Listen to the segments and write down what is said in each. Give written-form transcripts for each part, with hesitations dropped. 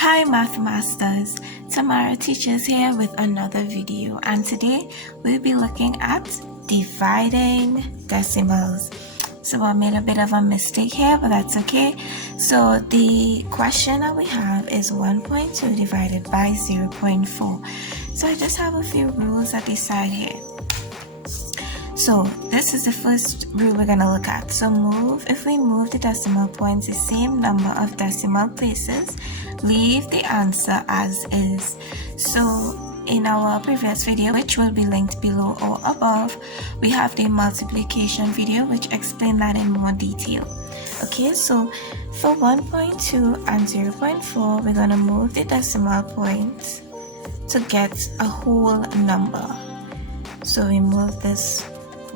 Hi Math Masters, Timara teaches here with another video, and today we'll be looking at dividing decimals. So I made a bit of a mistake here, but that's okay. So the question that we have is 1.2 divided by 0.4. So I just have a few rules at this side here. So this is the first rule we're going to look at. So if we move the decimal points the same number of decimal places, leave the answer as is. So in our previous video, which will be linked below or above, we have the multiplication video which explained that in more detail. Okay, so for 1.2 and 0.4, we're going to move the decimal points to get a whole number. So we move this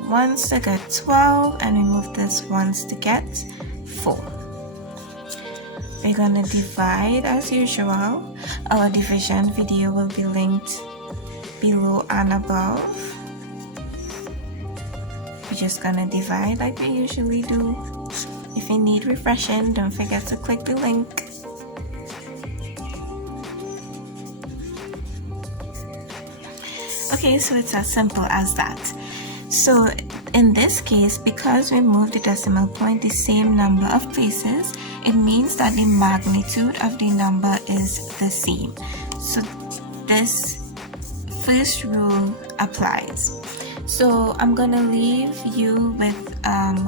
once to get 12 and we move this once to get 4. We're going to divide as usual. Our division video will be linked below and above. We're just going to divide like we usually do. If you need refreshing, don't forget to click the link. Okay, so it's as simple as that. So in this case, because we moved the decimal point the same number of places, it means that the magnitude of the number is the same. So this first rule applies. So I'm gonna leave you with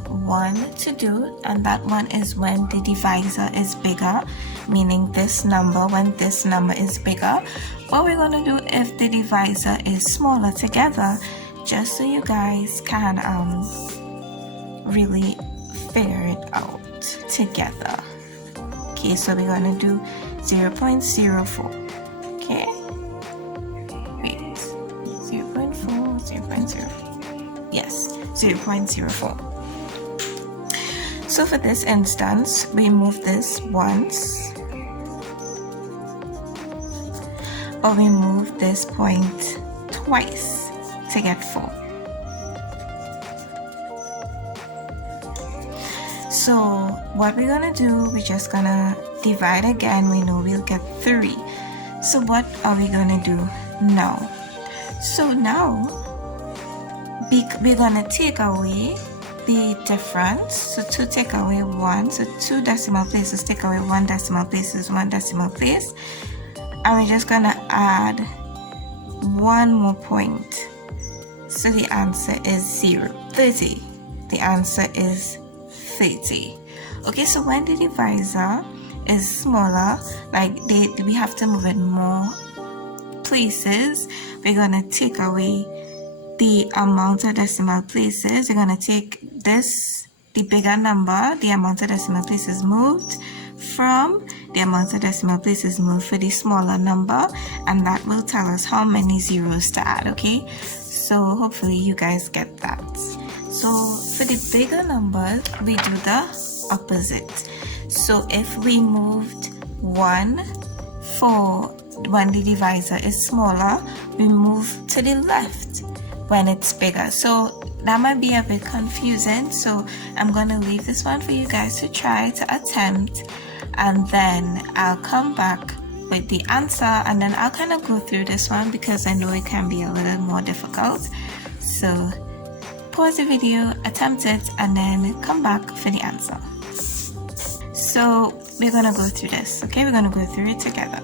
one to do, and that one is when the divisor is bigger, meaning this number, when this number is bigger. What we're gonna do if the divisor is smaller together, just so you guys can really figure it out together. Okay, so we're gonna do 0.04. Okay, wait, 0.4, 0.04. Yes, 0.04. So for this instance, we move this once, or we move this point twice to get 4. So what we're gonna do, we're just gonna divide again. We know we'll get 3. So what are we gonna do now? So now we're gonna take away the difference. So 2 take away 1. So 2 decimal places take away 1 decimal place is 1 decimal place. And we're just gonna add 1 more point. So the answer is 30. The answer is 30. Okay, so when the divisor is smaller, like we have to move it more places, we're gonna take away the amount of decimal places. We're gonna take this, the bigger number, the amount of decimal places moved, from the amount of decimal places moved for the smaller number, and that will tell us how many zeros to add. Okay, so hopefully you guys get that. So for the bigger numbers, we do the opposite. So if we moved 1 for when the divisor is smaller, we move to the left when it's bigger. So that might be a bit confusing, so I'm going to leave this one for you guys to try to attempt, and then I'll come back with the answer, and then I'll kind of go through this one because I know it can be a little more difficult. So pause the video, attempt it, and then come back for the answer. So we're gonna go through this, okay? We're gonna go through it together.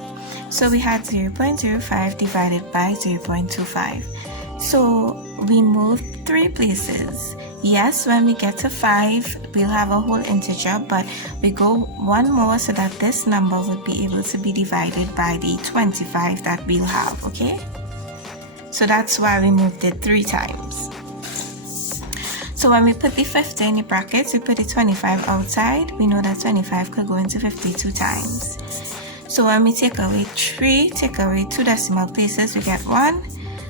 So we had 0.05 divided by 0.25. So we moved 3 places. Yes, when we get to 5, we'll have a whole integer, but we go 1 more so that this number would be able to be divided by the 25 that we'll have, okay? So that's why we moved it 3 times. So when we put the 50 in the brackets, we put the 25 outside. We know that 25 could go into 52 times. So when we take away 3, take away 2 decimal places, we get 1.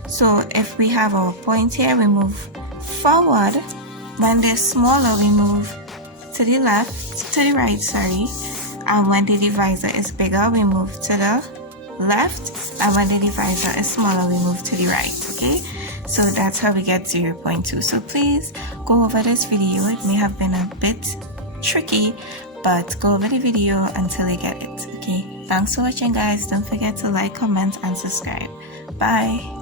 So if we have our point here, we move forward. When they're smaller, we move to the right, sorry. And when the divisor is bigger, we move to the left. And when the divisor is smaller, we move to the right, okay? So that's how we get 0.2. So please go over this video. It may have been a bit tricky, but go over the video until you get it, okay? thanks for watching, guys. Don't forget to like, comment, and subscribe. Bye.